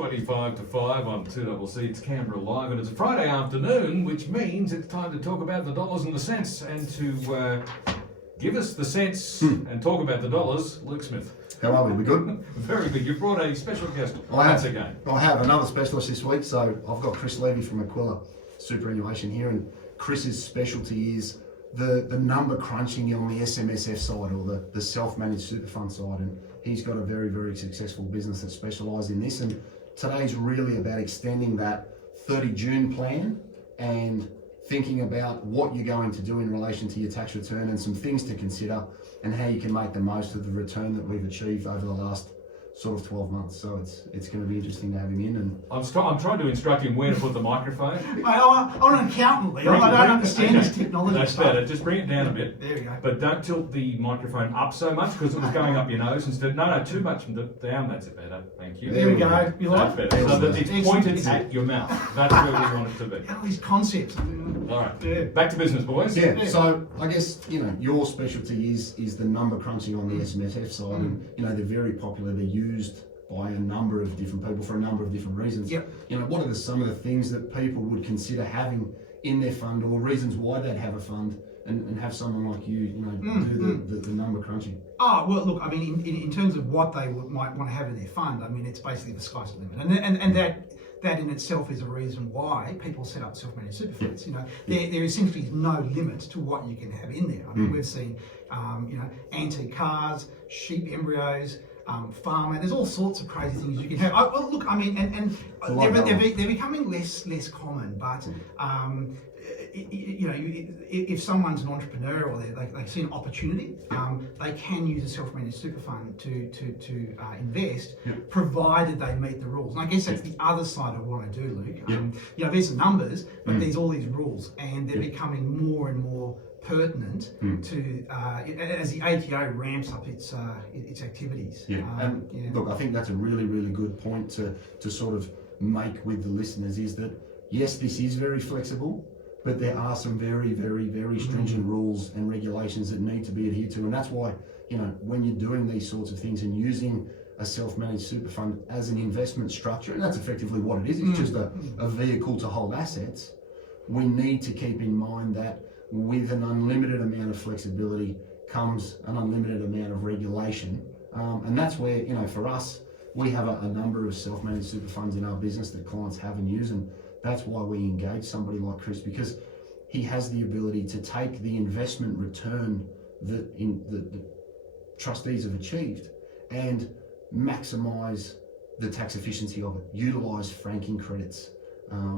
25 to 5 on 2CC, it's Canberra Live, and it's a Friday afternoon, which means it's time to talk about the dollars and the cents, and to give us the cents and talk about the dollars, Luke Smith. How are we? We good? Very good. You've brought a special guest once again. I have another specialist this week, so I've got Chris Levy from Aquila Superannuation here, and Chris's specialty is the number crunching on the SMSF side, or the self-managed super fund side, and he's got a very, very successful business that specialises in this, and today's really about extending that 30 June plan and thinking about what you're going to do in relation to your tax return and some things to consider and how you can make the most of the return that we've achieved over the last sort of 12 months. So it's going to be interesting to have him in. And I'm trying to instruct him where to put the microphone. I'm an accountant, Leo. I don't understand this technology. That's better. Just bring it down a bit. There we go. But don't tilt the microphone up so much because it was going up your nose instead. No, too much down. That's it better. Thank you. There we go. You like it? So that it's pointed at your mouth. That's where we want it to be. All these concepts. All right. Yeah. Back to business, boys. Yeah. So I guess your specialty is the number crunching on the SMSF side, and they're very popular. They're used by a number of different people for a number of different reasons. Yep. What are some of the things that people would consider having in their fund, or reasons why they'd have a fund and have someone like you, do the number crunching? Oh, well, look, I mean, in terms of what they might want to have in their fund, I mean, it's basically the sky's the limit. And that in itself is a reason why people set up self-managed super funds. There essentially is no limit to what you can have in there. I mean, we've seen, antique cars, sheep embryos, farmer. There's all sorts of crazy things you can have. Look, I mean, and they're becoming less common. But if someone's an entrepreneur or they see an opportunity, they can use a self-managed super fund to invest, provided they meet the rules. And I guess that's the other side of what I do, Luke. There's the numbers, but there's all these rules, and they're becoming more and more pertinent to as the ATO ramps up its activities. Look, I think that's a really, really good point to sort of make with the listeners, is that yes, this is very flexible, but there are some very, very, very stringent rules and regulations that need to be adhered to, and that's why when you're doing these sorts of things and using a self-managed super fund as an investment structure, and that's effectively what it is. It's just a vehicle to hold assets. We need to keep in mind that with an unlimited amount of flexibility comes an unlimited amount of regulation. And that's where, for us, we have a number of self-managed super funds in our business that clients have and use. And that's why we engage somebody like Chris, because he has the ability to take the investment return that the trustees have achieved and maximise the tax efficiency of it, utilise franking credits,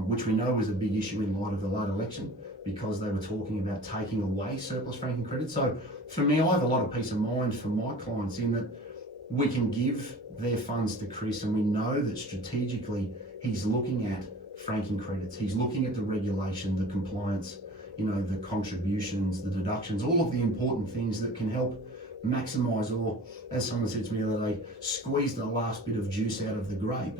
which we know was a big issue in light of the late election, because they were talking about taking away surplus franking credits. So for me, I have a lot of peace of mind for my clients in that we can give their funds to Chris, and we know that strategically he's looking at franking credits, he's looking at the regulation, the compliance, the contributions, the deductions, all of the important things that can help maximise, or as someone said to me the other day, squeeze the last bit of juice out of the grape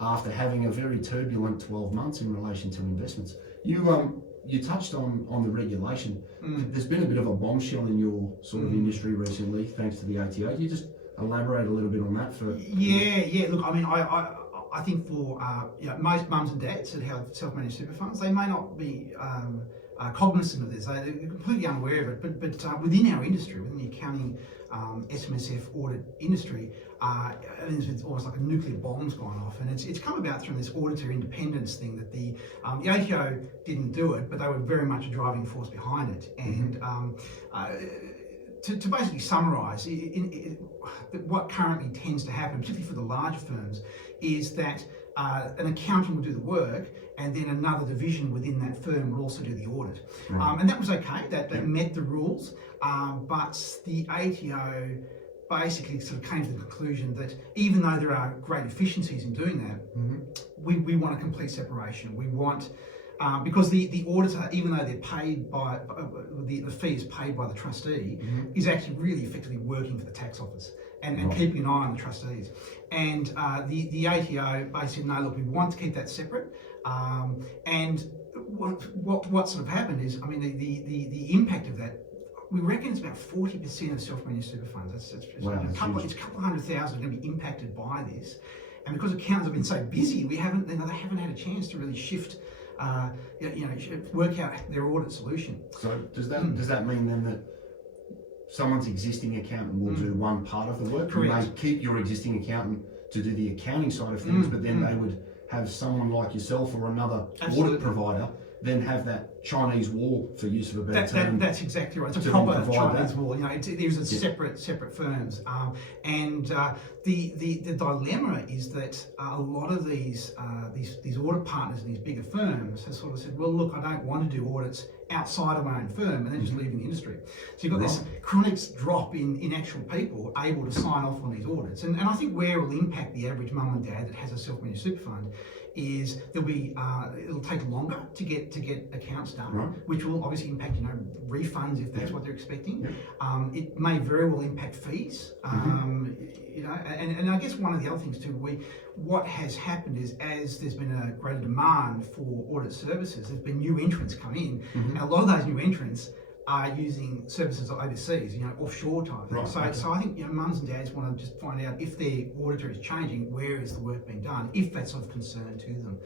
after having a very turbulent 12 months in relation to investments. You touched on the regulation. There's been a bit of a bombshell in your sort of industry recently, thanks to the ATO. Can you just elaborate a little bit on that? Look, I mean, I think for most mums and dads that have self-managed super funds, they may not be cognizant of this. They're completely unaware of it. But within our industry, within the accounting SMSF audit industry, it's almost like a nuclear bomb's gone off, and it's come about through this auditor independence thing that the ATO didn't do it, but they were very much a driving force behind it. And to basically summarise, what currently tends to happen, particularly for the larger firms, is that an accountant will do the work, and then another division within that firm will also do the audit. And that was okay, that met the rules, but the ATO basically sort of came to the conclusion that even though there are great efficiencies in doing that, we want a complete separation. We want, because the auditor, even though they're paid by, the fee is paid by the trustee, is actually really effectively working for the tax office and keeping an eye on the trustees. And the ATO basically said, no, look, we want to keep that separate. And what sort of happened is, I mean, the impact of that, we reckon it's about 40% of self-managed super funds. It's a couple of 100,000 are going to be impacted by this. and because accountants have been so busy, they haven't had a chance to really shift, work out their audit solution. So does that mean then that someone's existing accountant will do one part of the work? Correct. You may keep your existing accountant to do the accounting side of things, but then they would have someone like yourself or another audit provider then have that Chinese wall, for use of a better term. That's exactly right. It's a to proper provide Chinese that. wall. These are separate firms, and the dilemma is that a lot of these audit partners in these bigger firms have sort of said, well, look, I don't want to do audits outside of my own firm, and then just leaving the industry. So you've got this chronic drop in actual people able to sign off on these audits, and I think where it will impact the average mum and dad that has a self-managed super fund is it'll take longer to get accounts done, which will obviously impact refunds if that's what they're expecting. It may very well impact fees, and I guess one of the other things too, what has happened is as there's been a greater demand for audit services, there's been new entrants come in, and a lot of those new entrants are using services overseas, offshore type things. So I think mums and dads want to just find out if their auditor is changing, where is the work being done, if that's of concern to them.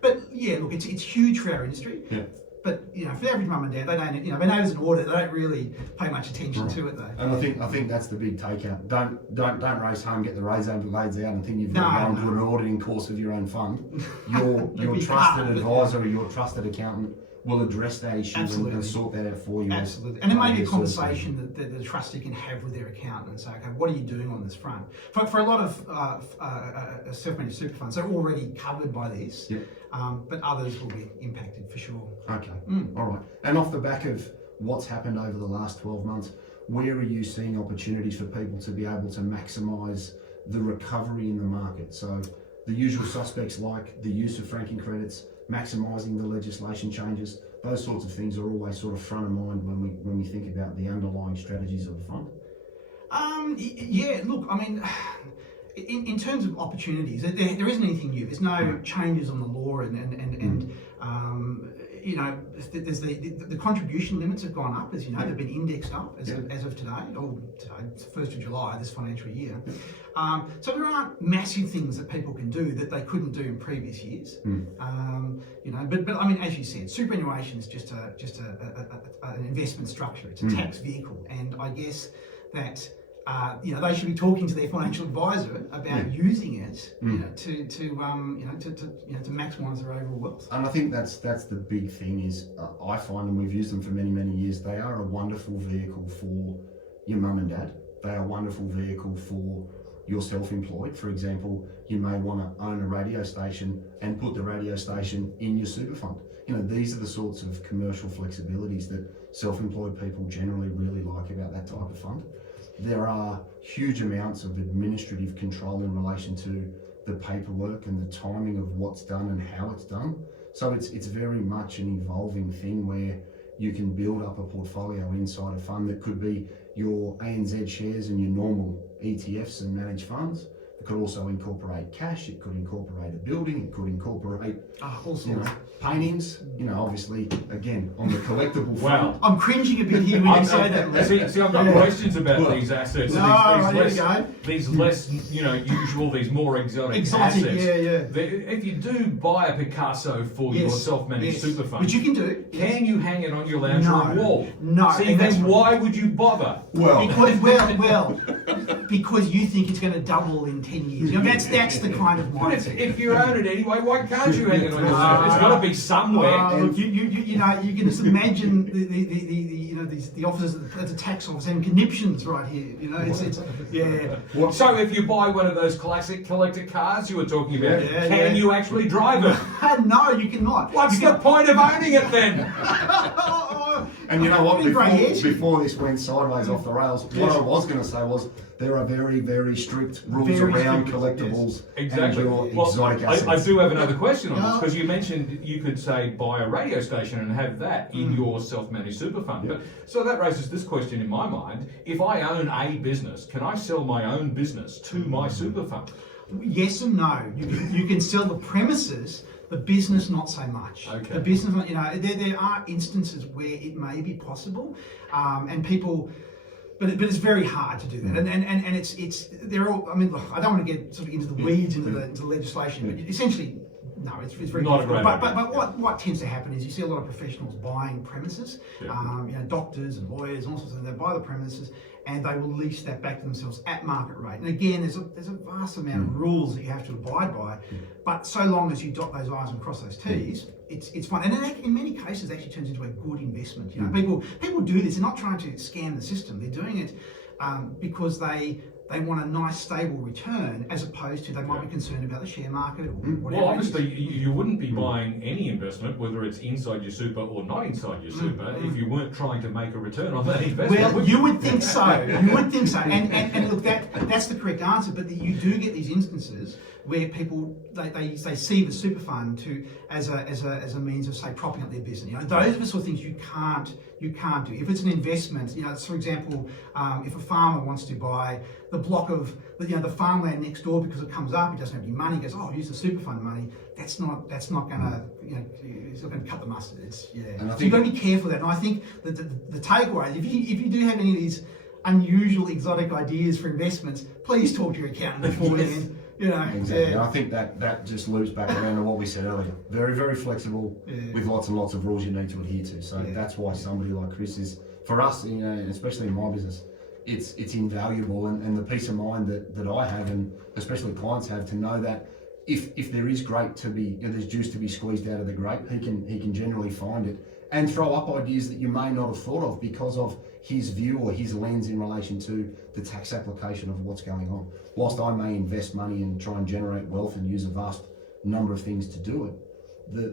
But yeah, look, it's huge for our industry. Yeah. But for the average mum and dad, they don't. They know there's an audit. They don't really pay much attention to it though. And I think that's the big takeout. Don't race home, get the razor blades out, and think you've got to go and do an auditing course of your own fund. Your trusted advisor or your trusted accountant will address that issue and sort that out for you. Absolutely. And it may be a conversation that the trustee can have with their accountant and say, okay, what are you doing on this front? For a lot of self-managed super funds, they're already covered by this, but others will be impacted for sure. Okay, all right. And off the back of what's happened over the last 12 months, where are you seeing opportunities for people to be able to maximise the recovery in the market? So the usual suspects like the use of franking credits, maximising the legislation changes, those sorts of things are always sort of front of mind when we think about the underlying strategies of the fund. Yeah, look, I mean, in terms of opportunities, there isn't anything new. There's no changes on the law, and there's the contribution limits have gone up, as you know, they've been indexed up as of today, it's 1st of July this financial year. So there aren't massive things that people can do that they couldn't do in previous years. But I mean, as you said, superannuation is just an investment structure. It's a tax vehicle, and I guess that they should be talking to their financial advisor about using it, to maximise their overall wealth. And I think that's the big thing is I find, and we've used them for many years, they are a wonderful vehicle for your mum and dad. They are a wonderful vehicle for your self-employed. For example, you may want to own a radio station and put the radio station in your super fund. These are the sorts of commercial flexibilities that self-employed people generally really like about that type of fund. There are huge amounts of administrative control in relation to the paperwork and the timing of what's done and how it's done. So it's very much an evolving thing where you can build up a portfolio inside a fund that could be your ANZ shares and your normal ETFs and managed funds. It could also incorporate cash, it could incorporate a building, it could incorporate all sorts. Paintings, obviously, again, on the collectible front. Well, I'm cringing a bit here when you say that. See, I've got questions about these assets. These less, usual, these more exotic assets. If you do buy a Picasso for your self-managed super fund, which you can do, can you hang it on your lounge room wall? No. See, then why would you bother? Because you think it's going to double in 10 years. That's the kind of mindset. If you own it anyway, why can't you hang it on your lounge? It's got to be somewhere. You can just imagine the officers at the tax office having conniptions right here. So if you buy one of those classic collector cars you were talking about, can you actually drive it? No, you cannot. What's the point of owning it then? And you know what? Before this went sideways off the rails, what I was going to say was there are very strict rules around collectibles and your exotic assets. I do have another question on this, because you mentioned you could say buy a radio station and have that in your self-managed super fund. But so that raises this question in my mind: if I own a business, can I sell my own business to my super fund? Yes and no. You can sell the premises. The business, not so much. Okay. The business, there are instances where it may be possible, and people, But it's very hard to do that, and it's they're all. I mean, look, I don't want to get sort of into the weeds into the legislation, but essentially, no, it's very Not a difficult. great But idea. what tends to happen is you see a lot of professionals buying premises, doctors and lawyers and all sorts of things. They buy the premises and they will lease that back to themselves at market rate. And again, there's a vast amount of rules that you have to abide by, but so long as you dot those I's and cross those T's, it's fine. And in many cases, it actually turns into a good investment. You know, people do this. They're not trying to scam the system. They're doing it because they want a nice stable return, as opposed to they might be concerned about the share market or whatever. Well, obviously, you wouldn't be buying any investment, whether it's inside your super or not inside your super, if you weren't trying to make a return on that investment. Well, you would think so. You would think so. And look, that's the correct answer. But you do get these instances where people they see the super fund as a means of, say, propping up their business. You know, those are the sort of things you can't do. If it's an investment, you know, for example, if a farmer wants to buy the block of the farmland next door because it comes up, he doesn't have any money, he goes, I'll use the super fund money. That's not gonna, it's not gonna cut the mustard. So you've got to be careful of that. And I think that the takeaway, if you do have any of these unusual, exotic ideas for investments, please talk to your accountant before then. Exactly. I think that just loops back around to what we said earlier. Very, very flexible with lots and lots of rules you need to adhere to. So that's why somebody like Chris is, for us, especially in my business, it's invaluable, and the peace of mind that I have, and especially clients have, to know that if there is grape to be, there's juice to be squeezed out of the grape, he can generally find it and throw up ideas that you may not have thought of because of his view or his lens in relation to the tax application of what's going on. Whilst I may invest money and try and generate wealth and use a vast number of things to do it,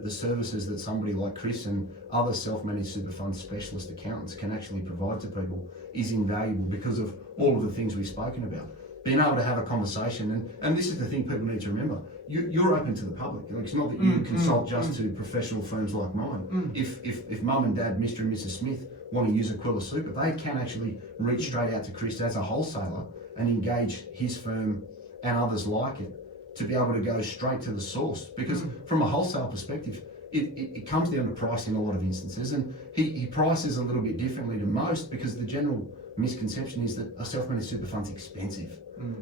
the services that somebody like Chris and other self-managed super fund specialist accountants can actually provide to people is invaluable because of all of the things we've spoken about. Being able to have a conversation, and this is the thing people need to remember, you're open to the public. It's not that you consult just to professional firms like mine. If mum and dad, Mr. and Mrs. Smith, want to use Aquila Super, they can actually reach straight out to Chris as a wholesaler and engage his firm and others like it to be able to go straight to the source. Because from a wholesale perspective, it comes down to price in a lot of instances, and he prices a little bit differently to most because the general misconception is that a self-managed super fund's expensive.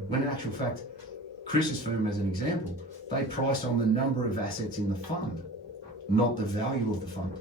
When in actual fact, Chris's firm, as an example, they price on the number of assets in the fund, not the value of the fund.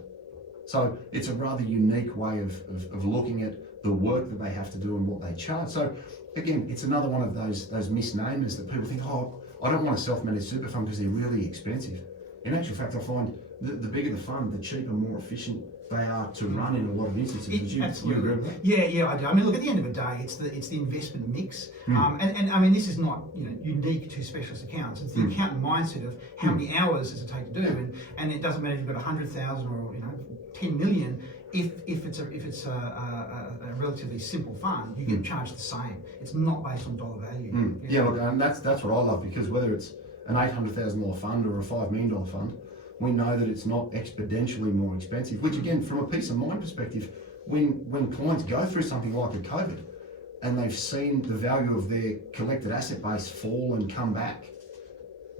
So it's a rather unique way of looking at the work that they have to do and what they charge. So again, it's another one of those misnomers that people think, oh, I don't want a self-managed super fund because they're really expensive. In actual fact, I find the bigger the fund, the cheaper, more efficient they are to run in a lot of instances. Absolutely. You agree with that? Yeah, I do. I mean, look, at the end of the day, it's the investment mix, and I mean, this is not unique to specialist accountants. It's the accountant mindset of how many hours does it take to do, and it doesn't matter if you've got 100,000 or 10 million. If it's a relatively simple fund, you get charged the same. It's not based on dollar value. Yeah, look, and that's what I love, because whether it's an $800,000 fund or a $5 million fund, we know that it's not exponentially more expensive, which again, from a peace of mind perspective, when clients go through something like a COVID and they've seen the value of their collected asset base fall and come back,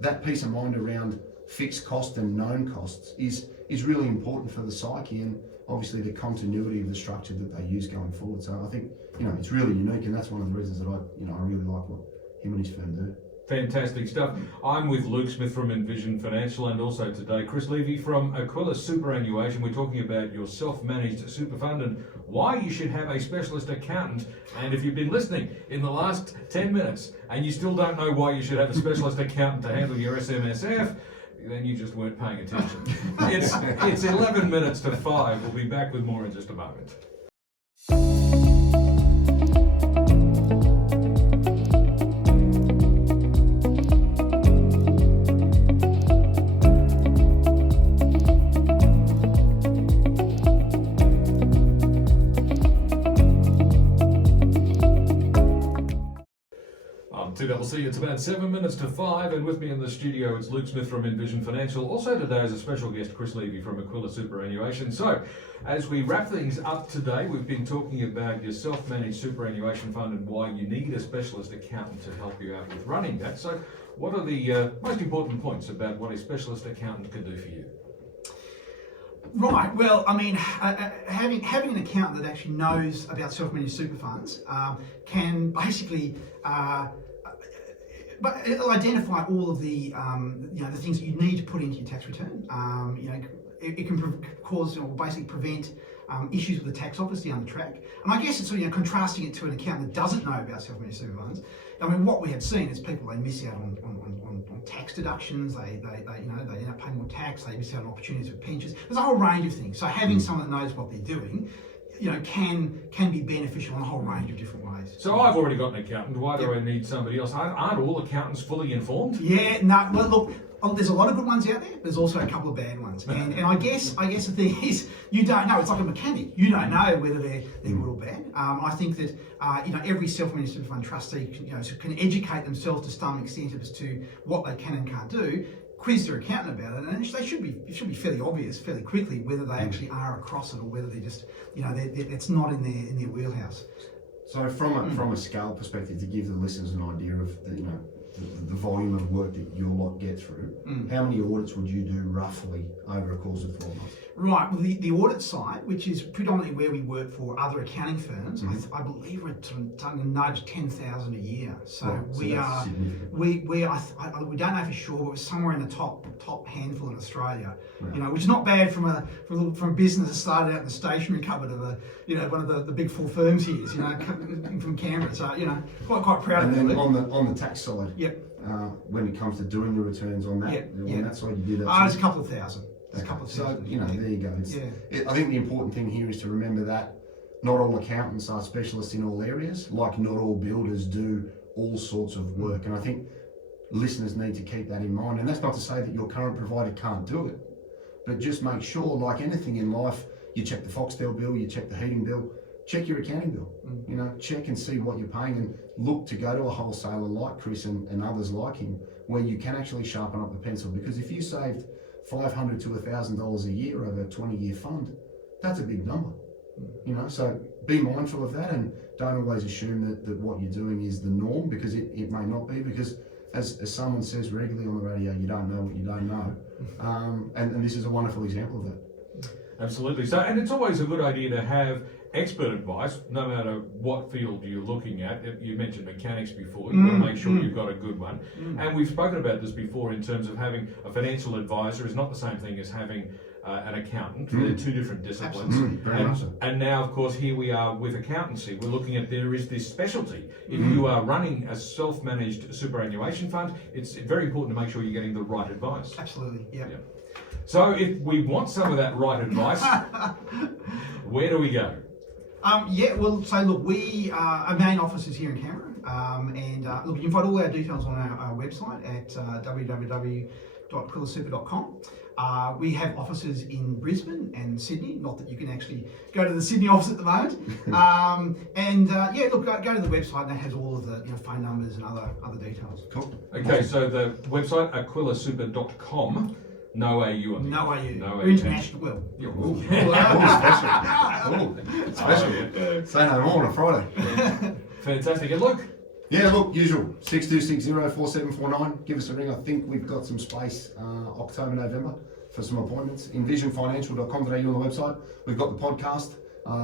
that peace of mind around fixed cost and known costs is really important for the psyche and obviously the continuity of the structure that they use going forward. So I think, it's really unique, and that's one of the reasons that I really like what him and his firm do. Fantastic stuff. I'm with Luke Smith from Envision Financial, and also today Chris Levy from Aquila Superannuation. We're talking about your self-managed super fund and why you should have a specialist accountant. And if you've been listening in the last 10 minutes and you still don't know why you should have a specialist accountant to handle your SMSF, then you just weren't paying attention. It's 11 minutes to 5. We'll be back with more in just a moment. TCC, it's about 7 minutes to 5, and with me in the studio it's Luke Smith from Envision Financial. Also today is a special guest, Chris Levy from Aquila Superannuation. So, as we wrap things up today, we've been talking about your self-managed superannuation fund and why you need a specialist accountant to help you out with running that. So, what are the most important points about what a specialist accountant can do for you? Right. Well, I mean, having an accountant that actually knows about self-managed super funds can basically, but it'll identify all of the, the things that you need to put into your tax return. It can cause or basically prevent issues with the tax office down the track. And I guess it's contrasting it to an accountant that doesn't know about self-managed super funds. I mean, what we have seen is people, they miss out on tax deductions. They end up paying more tax. They miss out on opportunities for pensions. There's a whole range of things. So having someone that knows what they're doing, can be beneficial in a whole range of different ways. So I've already got an accountant. Why do I need somebody else? Aren't all accountants fully informed? Yeah, no. Well, look, there's a lot of good ones out there. There's also a couple of bad ones, and I guess the thing is, you don't know. It's like a mechanic. You don't know whether they're good or bad. I think that every self-managed super fund trustee can educate themselves to some extent as to what they can and can't do. Quiz their accountant about it, and it should be fairly obvious fairly quickly whether they actually are across it or whether they're just it's not in their wheelhouse. So from a scale perspective, to give the listeners an idea of the volume of work that your lot get through, how many audits would you do roughly over a course of 12 months? Right, well the audit side, which is predominantly where we work for other accounting firms, I believe we're starting to nudge 10,000 a year. So, right, we don't know for sure, but we're somewhere in the top handful in Australia. Right. Which is not bad from a business that started out in the stationery cupboard of one of the big four firms here, from Canberra. So quite proud and of then it. on the tax side, yep. When it comes to doing the returns on that, that side, you do that. There's a couple of thousand. So there you go. I think the important thing here is to remember that not all accountants are specialists in all areas, like not all builders do all sorts of work. And I think listeners need to keep that in mind. And that's not to say that your current provider can't do it, but just make sure, like anything in life, you check the Foxtel bill, you check the heating bill, check your accounting bill. Check and see what you're paying, and look to go to a wholesaler like Chris and others like him, where you can actually sharpen up the pencil. Because if you saved $500 to $1,000 a year over a 20-year fund, that's a big number. So be mindful of that, and don't always assume that what you're doing is the norm, because it may not be. Because as someone says regularly on the radio, you don't know what you don't know, and this is a wonderful example of that. Absolutely. So, and it's always a good idea to have expert advice, no matter what field you're looking at. You mentioned mechanics before. You want to make sure you've got a good one. And we've spoken about this before in terms of having a financial advisor is not the same thing as having an accountant. They're two different disciplines. And now, of course, here we are with accountancy. We're looking at there is this specialty. If you are running a self-managed superannuation fund, it's very important to make sure you're getting the right advice. Absolutely, yeah. So if we want some of that right advice, where do we go? Our main office is here in Canberra, and look, you can find all our details on our website at www.aquilasuper.com. We have offices in Brisbane and Sydney, not that you can actually go to the Sydney office at the moment. Go to the website, and that has all of the phone numbers and other details. Cool. Okay, so the website, aquilasuper.com. No AU on the No AU. No We're international. Well, special. Say no more on a Friday. Fantastic. And look. Usual 62604749. Give us a ring. I think we've got some space October, November for some appointments. Envisionfinancial.com.au on the website. We've got the podcast,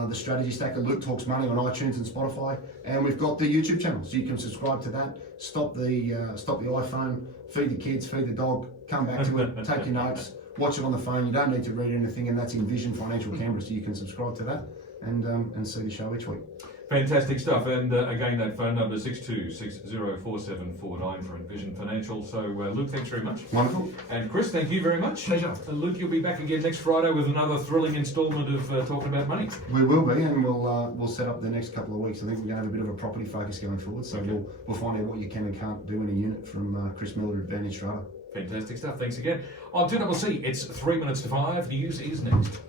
the Strategy Stacker. Luke Talks Money on iTunes and Spotify, and we've got the YouTube channel, so you can subscribe to that. Stop the iPhone, feed the kids, feed the dog, come back to it, take your notes, watch it on the phone. You don't need to read anything, and that's Envision Financial Canberra, so you can subscribe to that and see the show each week. Fantastic stuff. And again, that phone number 62604749 for Envision Financial. So Luke, thanks very much. Wonderful. And Chris, thank you very much. Pleasure. And Luke, you'll be back again next Friday with another thrilling instalment of Talking About Money. We will be, and we'll set up the next couple of weeks. I think we're going to have a bit of a property focus going forward, so we'll find out what you can and can't do in a unit from Chris Miller at Advantage Strata. Fantastic stuff. Thanks again. On 2CC, it's 3 minutes to 5. News is next.